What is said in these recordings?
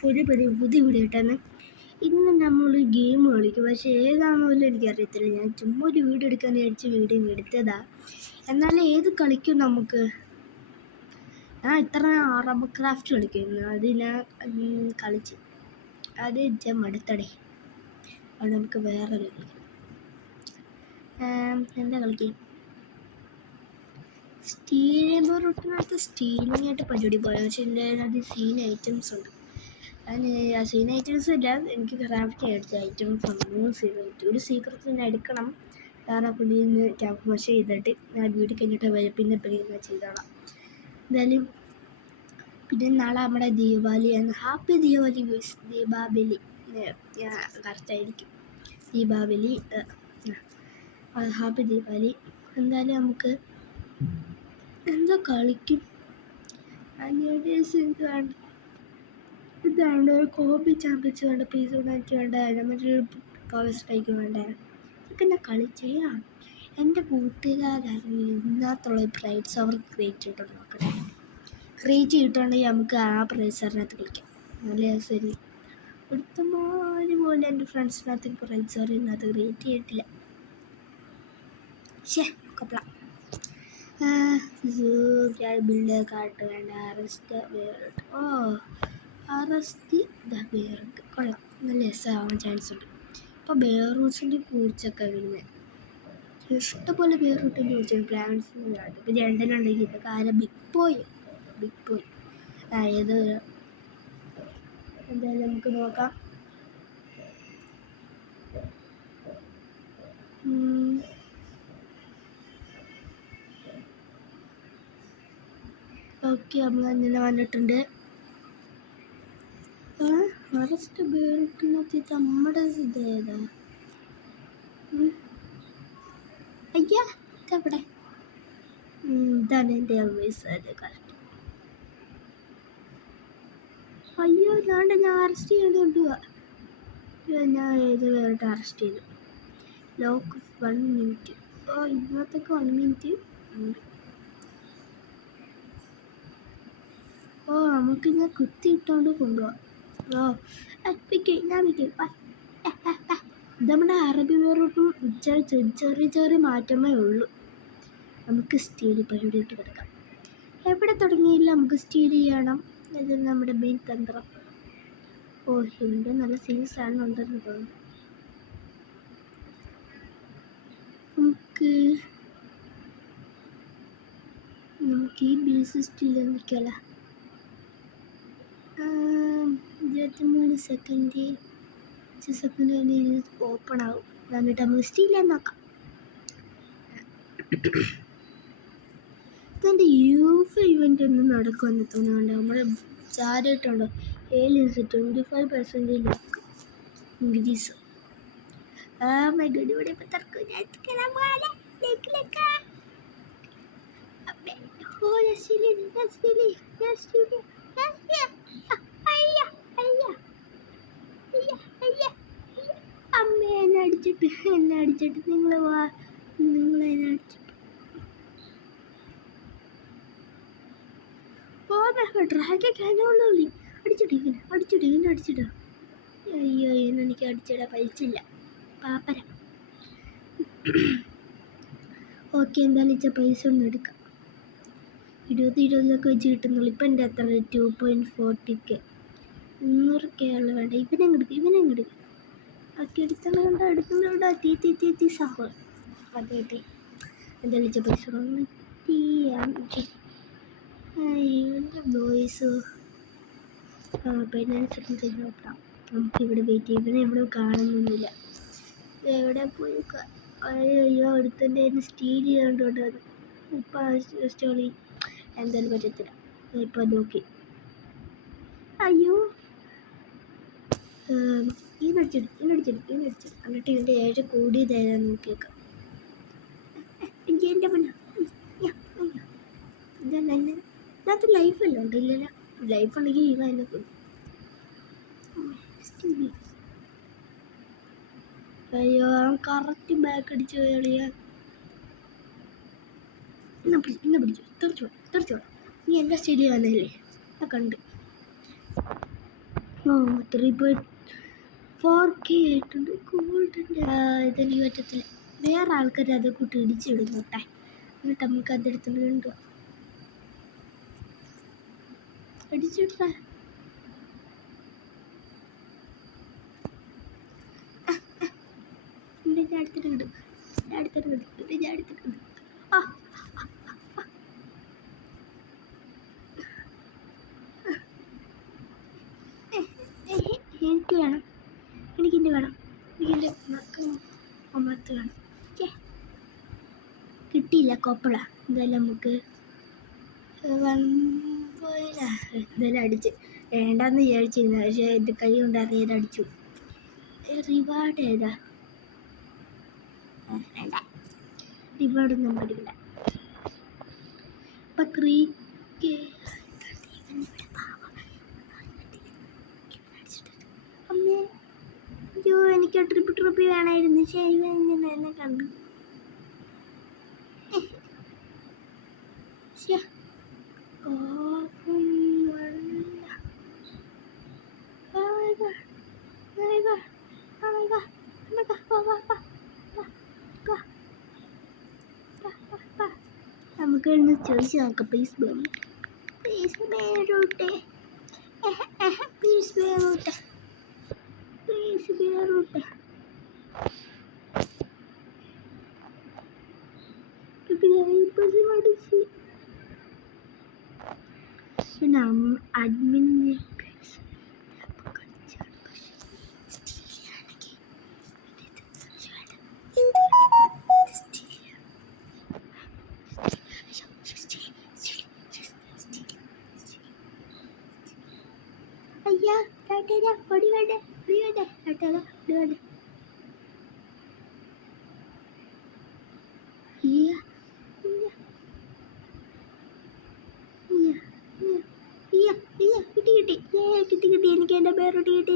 പുതിയ വീഡിയോ ഇട്ടാണ്. ഇന്ന് നമ്മൾ ഗെയിം കളിക്കും, പക്ഷേ ഏതാണെന്ന് പോലും എനിക്കറിയത്തില്ല. ഞാൻ ചുമ്മാ ഒരു വീഡിയോ എടുക്കാൻ വിചാരിച്ച് വീഡിയോ എടുത്തതാ. എന്നാലും ഏത് കളിക്കും നമുക്ക്? ഞാൻ ഇത്ര അറബ് ക്രാഫ്റ്റ് കളിക്കുന്നു, അത് ഞാൻ കളിച്ച് അത് മടുത്തടേ. അത് നമുക്ക് വേറെ കളിക്കാം. എന്താ കളിക്കാം? സ്റ്റീലിനകത്ത് സ്റ്റീലിംഗ് ആയിട്ട് പരിപാടി പോയാൽ, പക്ഷേ എൻ്റെ അത് സീൻ ഐറ്റംസ് ഉണ്ട്. ആ സീൻ ഐറ്റംസ് ഇല്ല, എനിക്ക് ക്രാഫ്റ്റ് എടുത്ത ഐറ്റംസ് ഉണ്ട്. 3 സീക്രട്ട്. ഒരു സീക്രട്ട് തന്നെ എടുക്കണം. കാരണം പുള്ളിയിൽ നിന്ന് ക്യാമ്പ് മഷ ചെയ്തിട്ട് ഞാൻ വീട്ടിൽ കഴിഞ്ഞിട്ട് പിന്നെ ചെയ്തോളാം. എന്തായാലും പിന്നെ നാളെ നമ്മുടെ ദീപാവലിയാണ്. Happy Deepavali guys. ദീപാവലി കറക്റ്റായിരിക്കും. ദീപാവലി ഹാപ്പി ദീപാവലി. എന്തായാലും നമുക്ക് എന്താ കളിക്കും? ഇതാണ് കോബി ചാമ്പിച്ച് വേണ്ട, പീസ് ഉണ്ടാക്കി വേണ്ട, മറ്റൊരു പവർ സ്ട്രൈക്ക് വേണ്ട. ഇതൊക്കെ ഞാൻ കളിച്ചാൽ എൻ്റെ കൂട്ടുകാരായിരുന്നു ഇതിനകത്തുള്ള പ്രൈസ് അവർ ക്രിയേറ്റ് ചെയ്തിട്ടുണ്ട്. നോക്കട്ടെ, ക്രിയേറ്റ് ചെയ്തിട്ടുണ്ടെങ്കിൽ നമുക്ക് ആ പ്രൈസറിനകത്ത് കളിക്കാം. നല്ല ശരി ഒരുത്തമാര് പോലെ എൻ്റെ ഫ്രണ്ട്സിനകത്ത് പ്രൈസറിനകത്ത് ക്രിയേറ്റ് ചെയ്തിട്ടില്ല. കൊപ്പള ബിൽഡ് കാട്ട് വേണ്ട. അറസ്റ്റ് ബേർക്ക് കൊള്ളാം, നല്ല രസമാവാൻ ചാൻസ് ഉണ്ട്. ഇപ്പോൾ ബേറൂസിൻ്റെ കൂച്ചൊക്കെ വരുന്നത് ഇഷ്ടംപോലെ ബേറൂട്ടിൻ്റെ കൂച്ചുണ്ട്. പ്ലാൻസ് ഇപ്പം 2 ഉണ്ടെങ്കിൽ ഇതൊക്കെ ആരാ? ബിഗ് ബോയ് ഏത്? എന്തായാലും നമുക്ക് നോക്കാം. ഓക്കെ, നമ്മൾ അങ്ങനെ വന്നിട്ടുണ്ട്. അറസ്റ്റ് ബേർക്കിനകത്ത് നമ്മുടെ ഇതേതാ? അയ്യാ, ഇതെവിടെ? ഇതാണ് എൻ്റെ വയസ്സായത് കറക്റ്റ്. അയ്യോ, ഞാൻ അറസ്റ്റ് ചെയ്യാൻ കൊണ്ടുപോവാ. ഞാൻ ഏത് വേറിട്ട് അറസ്റ്റ് ചെയ്തു. Lock 1 minute. ഇന്നത്തേക്ക് 1 മിനിറ്റ് ഉണ്ട്. നമുക്ക് ഞാൻ കുത്തിയിട്ടോണ്ട് കൊണ്ടുപോവാം. നമ്മുടെ അറബി വേറൊട്ടും ചെറിയ മാറ്റമേ ഉള്ളൂ. നമുക്ക് സ്റ്റീൽ പരിപാടി ഇട്ട് കിടക്കാം. എവിടെ തുടങ്ങിയില്ല, നമുക്ക് സ്റ്റീൽ ചെയ്യണം. ഇത് നമ്മുടെ മെയിൻ തന്ത്രം. ഇവിടെ നല്ല സീൻസാണ് ഉണ്ടെന്ന് തോന്നുന്നു. നമുക്ക് ഈ ബേസ് സ്റ്റീൽ നിൽക്കല. 23 സെക്കൻഡ് ഓപ്പൺ ആവും. എന്നിട്ട് നമുക്ക് സ്റ്റീൽ നോക്കാം. ഇതെൻ്റെ യൂഫ് ഇവൻ്റ് ഒന്നും നടക്കുമെന്ന് തോന്നുന്നുണ്ട്. നമ്മുടെ ചാരിട്ടുണ്ടോ 25% ലോക്ക് ഇംഗ്ലീഷ്. ഇവിടെ ഇപ്പം തർക്കം. അമ്മ എന്നെ അടിച്ചിട്ട് നിങ്ങൾ എന്നെ അടിച്ചിട്ട് ഡ്രാഗുള്ളി അടിച്ചിട്ട്. അയ്യോ, എനിക്ക് അടിച്ചിടാൻ പൈസയില്ല, പാപ്പര. ഓക്കെ, എന്തായാലും പൈസ ഒന്നും എടുക്കാം. 20 വെച്ച് കിട്ടുന്നുള്ളൂ. ഇപ്പം എൻ്റെ എത്ര? 2.40K. 100K ഉള്ള വേണ്ട. ഇവനെ എടുക്കും. ഒക്കെ എടുത്തുകൊണ്ട് തീ സഹോ. അതെ എന്തായാലും പൈസ എൻ്റെ ബോയ്സ് നോക്കാം. നമുക്കിവിടെ വെയിറ്റ് ചെയ്യും. ഇവനെ എവിടെ കാണുന്നൊന്നുമില്ല. എവിടെ പോയി? അയ്യോ, അടുത്തൻ്റെ സ്റ്റീൽ ചെയ്യാണ്ട് ഇപ്പം സ്റ്റോറി എന്തായാലും പറ്റത്തില്ല. ഇപ്പം നോക്കി. അയ്യോ, ഇന്നടിച്ചിട്ട് എന്നിട്ട് ഇവൻ്റെ ഏഴ് കൂടിയതായത് നോക്കിയേക്കാം. എൻ്റെ പൊന്ന ഇതന്നെ ഇതിനകത്ത് ലൈഫല്ല ഉണ്ട്. ഇല്ലല്ല, ലൈഫ് ഉണ്ടെങ്കിൽ ഇവ എന്നെ കൊല്ലും. അയ്യോ, കറക്റ്റ് ബാക്ക് അടിച്ച് കളിയാ. പിടിച്ചു തെറിച്ചോളാം. നീ എൻ്റെ സ്റ്റേഡിയം വന്നല്ലേ, ആ കണ്ട്. ഓ 3.4K ആയിട്ടുണ്ട്. ഗോൾഡിൻ്റെ ഇതെനിക്ക് പറ്റത്തില്ല. വേറെ ആൾക്കാർ അത് കൂട്ടി ഇടിച്ചിടുന്നോട്ടെ, എന്നിട്ട് നമുക്ക് അതെടുത്തിട്ട് കണ്ടു അടിച്ചിട്ടേ. ഞാൻ എടുത്തിട്ടുണ്ട്, ഞാൻ എടുത്തിട്ടുണ്ട്, ഞാൻ എടുത്തിട്ടുണ്ട്. ആ എനിക്ക് വേണം, എനിക്കിൻ്റെ വേണം, എനിക്കിൻ്റെ മത്ത് വേണം. കിട്ടിയില്ല കോപ്പള. എന്തായാലും നമുക്ക് എന്തായാലും അടിച്ച് വേണ്ടാന്ന് വിചാരിച്ചിരുന്നു, പക്ഷേ ഇത് കൈ കൊണ്ടറിയത് അടിച്ചു. റിവാർഡ് ഏതാ? വേണ്ട, റിവാർഡൊന്നും നമുക്ക് എടുക്കണ്ട. ഇപ്പം 3K അമ്മേ. അയ്യോ, എനിക്ക് ട്രിപ്പ് വേണമായിരുന്നു. ശരി, എന്നെ കണ്ടു. നമുക്ക് ചോദിച്ചു നോക്കാം. പ്ലീസ് ബേറൂട്ടെ, പ്ലീസ് ബേറൂട്ടെ, പ്ലീസ് ബേറൂട്ടെ, പ്ലീസ് ബേറൂട്ടെ. പിന്നെ അഡ്മിൻ അയ്യാ പൊടി വേണ്ടേ, പൊടി വേണ്ടേ, പൊടി വേണ്ടേ. കിട്ടി എനിക്ക് എൻ്റെ പേരോട്ട് കിട്ടി.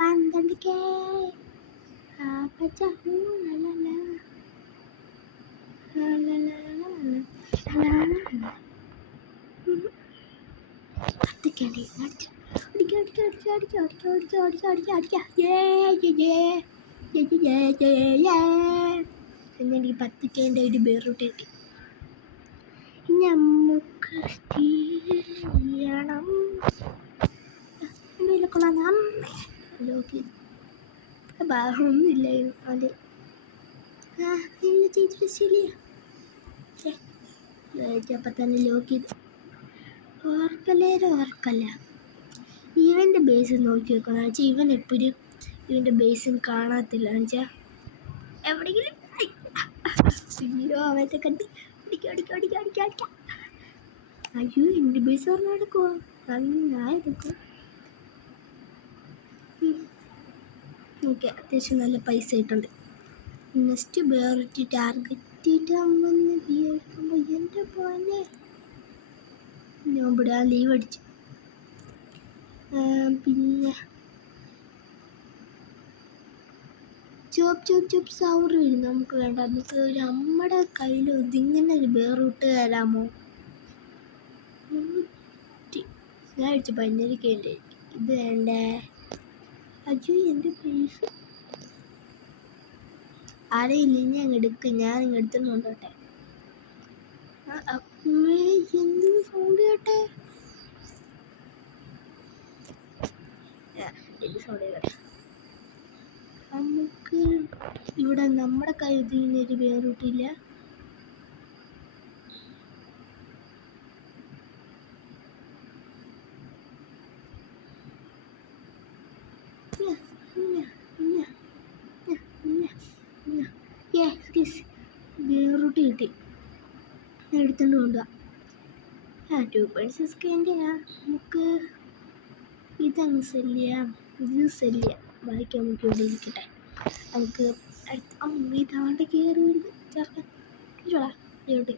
പന്ത്രണ്ടിക്കേ എന്നെനിക്ക് 10K ഒരു ബേറൂട്ട് കിട്ടി. നമുക്ക് ചെയ്യണം ഒന്നുമില്ലായിരുന്നു അത്. ചെയ്തിട്ട് ശരിയാ. അപ്പം തന്നെ ലോക്ക് ചെയ്ത് ഓർക്കല്ല. ഇവൻ്റെ ബേസ് നോക്കി വെക്കണം. വെച്ചാൽ ഇവൻ എപ്പോഴും ഇവൻ്റെ ബേസും കാണത്തില്ല. വെച്ചാൽ എവിടെയെങ്കിലും അയ്യോ അവൻ്റെ കണ്ടി അടിക്കാം. അയ്യോ എൻ്റെ ബേസ് പറഞ്ഞാൽ എടുക്കുമോ? ഞാൻ എടുക്കും. ഓക്കെ, അത്യാവശ്യം നല്ല പൈസ ആയിട്ടുണ്ട്. നെക്സ്റ്റ് വേറൊരു ടാർഗറ്റ് ഇടാമെന്ന് വിചാരിക്കുമ്പോൾ എൻ്റെ പോലെ ഞാൻ ഇവിടെ ലീവ് അടിച്ചു. പിന്നെ ചോപ്പ് സൗറ് നമുക്ക് വേണ്ട. നമുക്ക് നമ്മുടെ കയ്യിൽ ഇതിങ്ങനെ ഒരു ബേറൂട്ട് തരാമോ? ഞാൻ അടിച്ചു 15K ഉണ്ട്. ഇത് വേണ്ടേ? അയ്യോ എൻ്റെ പൈസ ആരെയില്ല, ഞാൻ എടുക്കും. ഞാൻ നിങ്ങൾ എടുത്തോണ്ട് കൊണ്ടോട്ടെ. എന്ത് സൗണ്ട് കേട്ടെ? സൗണ്ട് കേട്ടെ. നമുക്ക് ഇവിടെ നമ്മുടെ കയ്യിൽ ഒരു ബേറൂട്ടില്ല. ബേറൂട്ട് കിട്ടി, എടുത്തോണ്ട് കൊണ്ടുപോവാ. 2.6K നമുക്ക് ഇതങ്ങ് സെല്ല് ചെയ്യാം. ഇത് സെല്ല് ചെയ്യാം. ബാക്കി നമുക്ക് ഇവിടെ ഇരിക്കട്ടെ. നമുക്ക് ഇതാണ്ട് കയറി വരുന്നത് ചേർക്കാൻ ഇങ്ങോട്ട്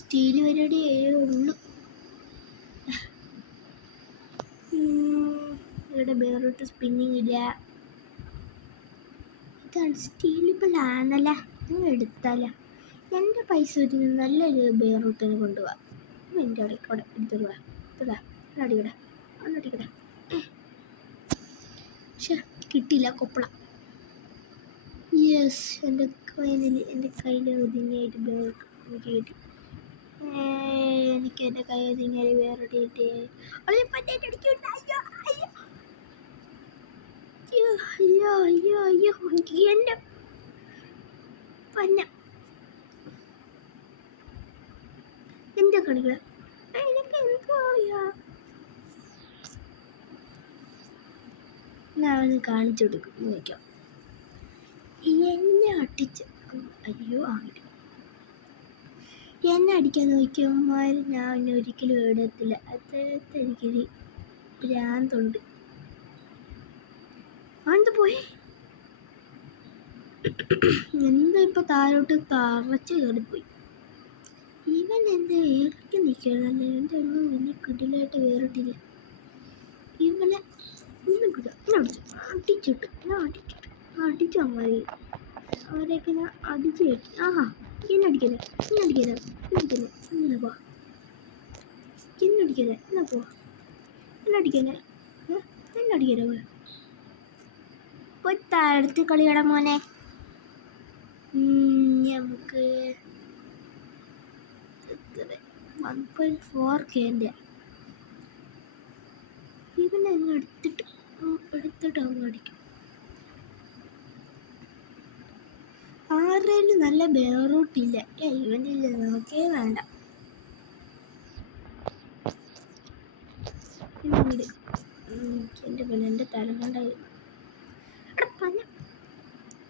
സ്റ്റീൽ പരിപാടിയേ ഉള്ളൂ. ഇവിടെ വേറൊട്ട് സ്പിന്നിങ് ഇല്ല. ഇത് അൺസ്റ്റീലബിൾ ആണല്ല, നിങ്ങൾ എടുത്താല എൻ്റെ പൈസ ഒരു നല്ലൊരു വേറൊട്ടിന് കൊണ്ടുപോവാം. എൻ്റെ അവിടെ എടുത്തുകൂടാ അടിക്കട അടിക്കട. പക്ഷെ കിട്ടിയില്ല കൊപ്പള. യെസ്, എൻ്റെ കയ്യിൽ ഒതുങ്ങിയായിട്ട് വേറൊട്ട് എനിക്ക് കിട്ടി. എനിക്ക് എൻ്റെ കൈ ഒതുങ്ങിയാൽ വേറൊട്ട് കിട്ടി. അയ്യോ അയ്യോ അയ്യോ അയ്യോ എൻ്റെ പന്ന എന്താ കളികൾ, എനിക്ക് എന്തോ അറിയാ. ഞാൻ അവന് കാണിച്ചു കൊടുക്കും. നോക്കാം എന്നെ അടിച്ച്. അയ്യോ ആയിട്ട് എന്നെ അടിക്കാൻ നോക്കിയവന്മാർ ഞാൻ ഒരിക്കലും എവിടെയത്തില്ല. അത്രത്തെ എനിക്കൊരു ഭ്രാന്തുണ്ട്. അത് പോയി എന്താ ഇപ്പൊ താഴോട്ട് തറച്ച് കയറിപ്പോയി. ഇവൻ എന്താ വേറിട്ട് നിൽക്കണല്ലേ, എൻ്റെ ഒന്നും വലിയ കിടിലായിട്ട് വേറിട്ടില്ല. ഇവനെ ഒന്നും കിട്ടും അടിച്ചു അമ്മായി അവരെയൊക്കെ ഞാൻ അടിച്ചു കയറ്റി. ആഹാ എന്നടിക്കല്ലേ ഇങ്ങനെ പോ, എന്നടിക്കല്ലേ എന്നാ പോ, എന്നടിക്കല്ലേ പോയി താഴത്ത് കളിയട മോനെ. നമുക്ക് 1.4K ഇവനെ അങ്ങ് എടുത്തിട്ട് അങ്ങ് അടിക്കും. ആറേല് നല്ല ബേറൂട്ടില്ല. ഇവനില്ല, നോക്കേ വേണ്ട. എൻ്റെ പിന്നെ എൻ്റെ തലമണ്ട പഞ്ഞ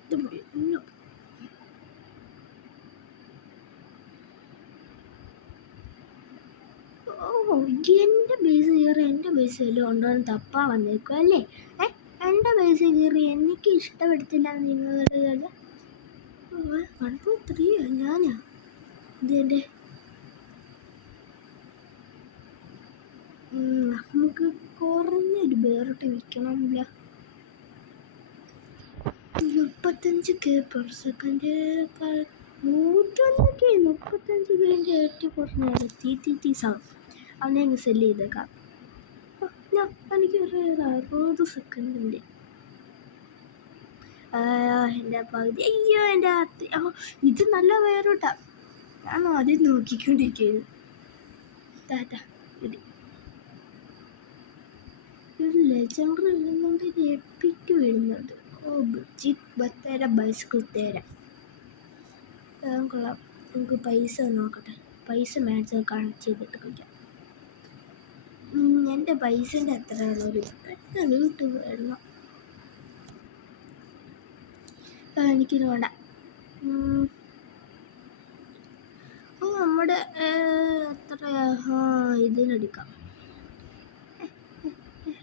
ഇത് പോയി. എൻ്റെ ബേസ് കയറി എൻ്റെ ബേസ് എല്ലാം ഉണ്ടോന്ന് തപ്പാ വന്നേക്കും അല്ലേ? എൻ്റെ ബേസ് കയറി എനിക്ക് ഇഷ്ടപ്പെടുത്തില്ല നിങ്ങളുടെ 1.3 ഞാനാ ഇതെൻ്റെ. നമുക്ക് കുറഞ്ഞൊരു ബേറോട്ട് വിൽക്കണമില്ല. 35K/s 101K 35K കുറഞ്ഞ സൗണ്ട് അവനെ അങ്ങ് സെല്ല് ചെയ്തേക്കാം. എനിക്ക് 60 സെക്കൻഡുണ്ട്. എൻ്റെ പകുതി. അയ്യോ എൻ്റെ ഇത് നല്ല വേറോട്ടാ. ഞാൻ ആദ്യം നോക്കിക്കൊണ്ടിരിക്കുന്നത്. ഒരു ലെജൻഡറി എഴുതുന്നുണ്ട്, ഒരു എപ്പിക്ക് വരുന്നുണ്ട്. ബൈസിക്കിൾ തേര കൊള്ളാം. നമുക്ക് പൈസ നോക്കട്ടെ, പൈസ മാച്ച് കണക്ട് ചെയ്തിട്ട് കളിക്കാം. എൻ്റെ പൈസൻ്റെ അത്രയുള്ള ഒരു പെട്ടെന്ന് വീട്ടിൽ വരണം. എനിക്കിത് വേണ്ട. നമ്മുടെ എത്രയാ? ഇതിനെടുക്കാം.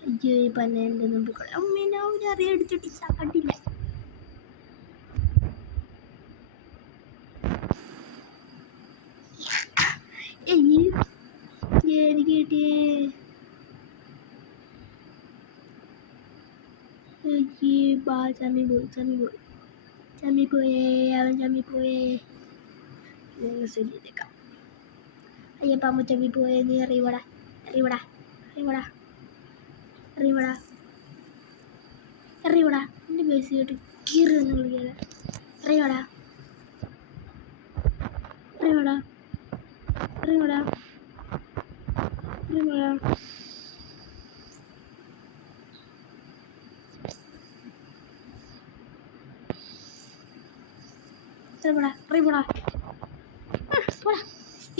അയ്യോ ഈ പന്നേൻ്റെ നമ്പിക്കൊള്ള അമ്മേനെ അവരറിയാൻ എടുത്തിട്ട് ചാടില്ല. എനിക്ക് കിട്ടിയേ ചമ്മിപ്പോയേ സെല്ലിതേക്കാം. അയ്യപ്പാമ്പ ചമ്മിപ്പോയേ, നീ അറിയടാ. എൻ്റെ ബേസ് കേട്ട് കീറി എന്ന് വിളിക്കാതെ അറിയടാ.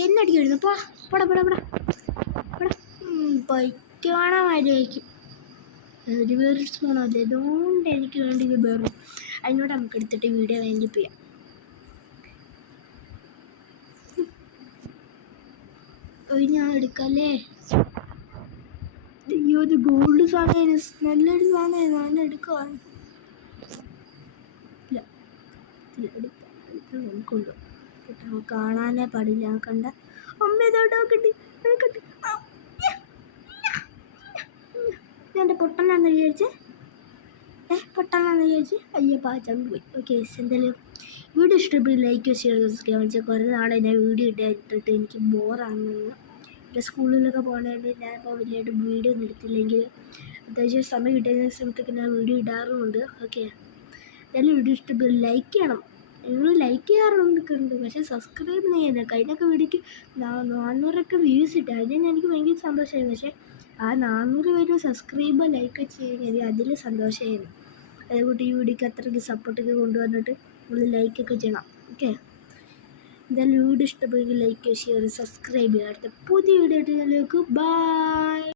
എന്നടിക്കായിരുന്നു പൊയ്ക്കാണാമായിരിക്കും. ഒരു വേറെ സ്പൂണോ അല്ലേ, അതുകൊണ്ട് എനിക്ക് വേണ്ടി വേറും അതിനോട് നമുക്ക് എടുത്തിട്ട് വീഡിയോ വേണ്ടി ചെയ്യാം. ഞാൻ എടുക്കല്ലേ. അയ്യോ ഇത് ഗോൾഡ് സാധനം, നല്ലൊരു സാധനം, ഞാൻ എടുക്കാൻ നമുക്കുണ്ടോ കേട്ടോ, കാണാനേ പാടില്ല. കണ്ട അമ്മ ഇതോട്ടോ കിട്ടി. എൻ്റെ പൊട്ടനാന്ന് വിചാരിച്ച് അയ്യോ പാചകം പോയി. ഓക്കെ, എന്തായാലും വീഡിയോ ഇഷ്ടപ്പെട്ട് ലൈക്ക് ഷെയർ സബ്സ്ക്രൈബ് വെച്ചാൽ കുറേ നാളെ ഞാൻ വീഡിയോ ഇട്ടിട്ട് എനിക്ക് ബോറാണെന്ന്. എൻ്റെ സ്കൂളിലൊക്കെ പോകണമായിട്ട് ഞാനിപ്പോൾ വലിയതായിട്ട് വീഡിയോ ഒന്നും എടുത്തില്ലെങ്കിൽ അത്യാവശ്യം സമയം കിട്ടുന്ന സമയത്തൊക്കെ ഞാൻ വീഡിയോ ഇടാറുമുണ്ട്. ഓക്കെ, എന്തായാലും വീഡിയോ ഇഷ്ടപ്പെട്ട് ലൈക്ക് ചെയ്യണം. നിങ്ങൾ ലൈക്ക് ചെയ്യാറുണ്ട്, പക്ഷേ സബ്സ്ക്രൈബ് ചെയ്യുന്നില്ല. കഴിഞ്ഞൊക്കെ വീഡിയോക്ക് 400 വ്യൂസ് ഇട്ട് അതിന് എനിക്ക് ഭയങ്കര സന്തോഷമായിരുന്നു. പക്ഷേ ആ 400 പേര് സബ്സ്ക്രൈബ് ലൈക്ക് ചെയ്യുന്നത് അതിൽ സന്തോഷമായിരുന്നു. അതുകൊണ്ട് ഈ വീഡിയോക്ക് അത്രയ്ക്ക് സപ്പോർട്ടൊക്കെ കൊണ്ടുവന്നിട്ട് നമ്മൾ ലൈക്കൊക്കെ ചെയ്യണം. ഓക്കെ, എന്തായാലും വീഡിയോ ഇഷ്ടപ്പെടുമെങ്കിൽ ലൈക്ക് ഷെയർ സബ്സ്ക്രൈബ് ചെയ്യുക. അടുത്ത പുതിയ വീഡിയോ ആയിട്ട് ബൈ.